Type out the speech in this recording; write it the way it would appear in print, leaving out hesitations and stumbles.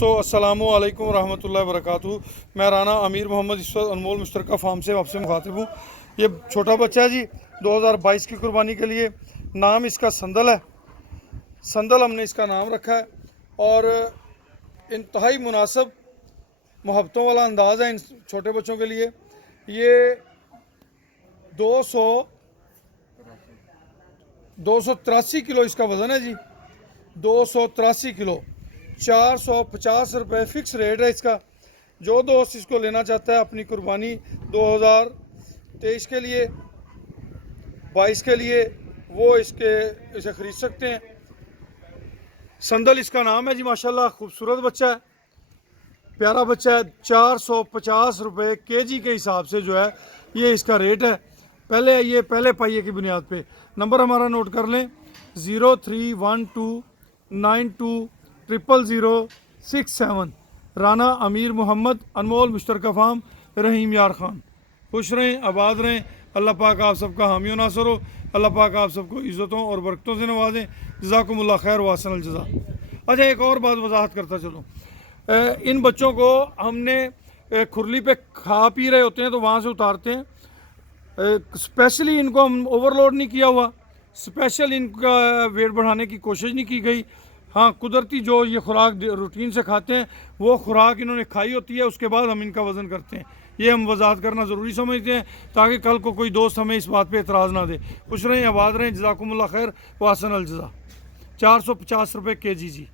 दोस्तों अस्सलामु अलैकुम रहमतुल्लाहि वबरकातुहू। मैं राना अमीर मोहम्मद इस वक्त अनमोल मुश्तरका फार्म से आपसे मुखातिब हूँ। ये छोटा बच्चा है जी, 2022 की कुर्बानी के लिए। नाम इसका संदल है। संदल हमने इसका नाम रखा है और इंतहाई मुनासिब मोहब्बतों वाला अंदाज़ है इन छोटे बच्चों के लिए। ये 283 किलो इसका वज़न है जी, 283 किलो। 450 रुपये फ़िक्स रेट है इसका। जो दोस्त इसको लेना चाहता है अपनी कुर्बानी 2023 के लिए, 22 के लिए, वो इसे ख़रीद सकते हैं। संदल इसका नाम है जी। माशाल्लाह खूबसूरत बच्चा है, प्यारा बच्चा है। 450 रुपये केजी के हिसाब से जो है ये इसका रेट है। पहले पाइये की बुनियाद पे। नंबर हमारा नोट कर लें, 031292000067। राना अमीर मोहम्मद, अनमोल मुश्तरका फार्म, रहीम यार खान। खुश रहें, आबाद रहें। अल्लाह पाक आप सबका हामी नासर हो। अल्लाह पाक आप सबको इज़्ज़तों और बरकतों से नवाजें। जज़ाकुमुल्लाह खैर वासन अल जज़ा। अच्छा, एक और बात वजाहत करता चलो। इन बच्चों को हमने खुरली पे खा पी रहे होते हैं तो वहाँ से उतारते हैं। स्पेशली इनको हम ओवरलोड नहीं किया हुआ, स्पेशल इनका वेट बढ़ाने की कोशिश नहीं की गई। हाँ, कुदरती जो ये खुराक रूटीन से खाते हैं वो खुराक इन्होंने खाई होती है, उसके बाद हम इनका वज़न करते हैं। ये हम वजाहत करना ज़रूरी समझते हैं ताकि कल को कोई दोस्त हमें इस बात पे एतराज़ ना दे। खुश रहें, आबाद रहें। जज़ाकुमुल्लाह खैर वासन अल जज़ा। 450 रुपये केजी जी।